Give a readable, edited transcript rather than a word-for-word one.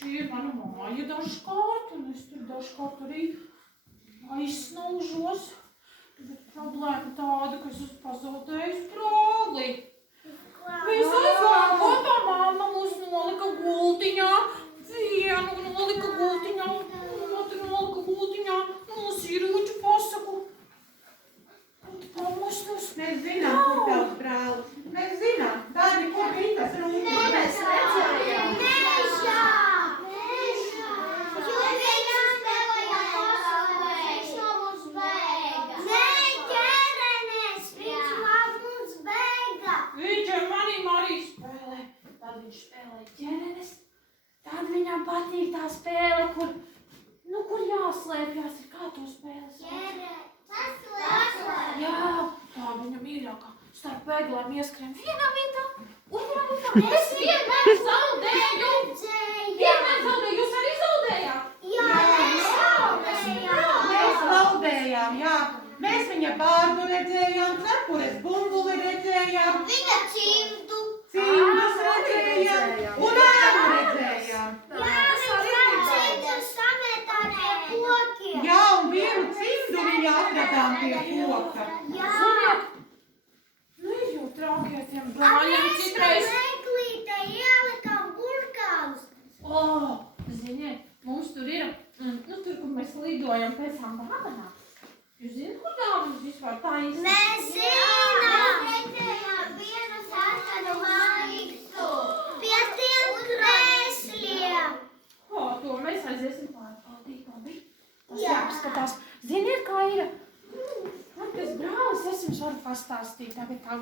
šī ir mana māja dažkārt, un es tur dažkārt arī aizsnaužos. Bet problēma tāda, ka es esmu pazaudējusi brāli. Mēs aizgājām kopā, mamma mūs nolika gultiņā, vienu nolika gultiņā, otru nolika gultiņā, nosīrūķu pasaku. Un pamestus. Mēs zinām, kur tavs brālis. Mēs zinām, Dāni, kur bija tas rūpīgi. Mēs redzējām. Viņš spēlē ķerenes, tad viņam patīk tā spēle, kur jāslēpjas, kā to spēles. Jā, tā viņa mīļākā. Starp bēglēm ieskrien vienā vietā, otrā vietā. Es vienmēr zaudēju. Vienmēr zaudēju, jūs arī zaudējāt? Mēs zaudējām, jā. Mēs viņa bārdu redzējām, cepures bumbuli redzējām. Viņa cimdu. Cimdus redzējām un ēnu redzējām. Jā, un vienu cimdu viņa atradām pie koka. Ziniet, nu ir jau traukie tiem brāļiem citreiz. Ziniet, mums tur ir, tur, kur mēs lidojam pēc tam dāvanām. Jūs zināt, kur dāvanas vispār tā īsti? Mēs zinām! Mēs redzējām vienu sarkanu maiktu pie tiem krēsliem. To mēs aiziesim pārbaudīt, labi? Tas jāapskatās. Ziniet, kā ir? Man tas brālis, es jums varu pastāstīt tagad tā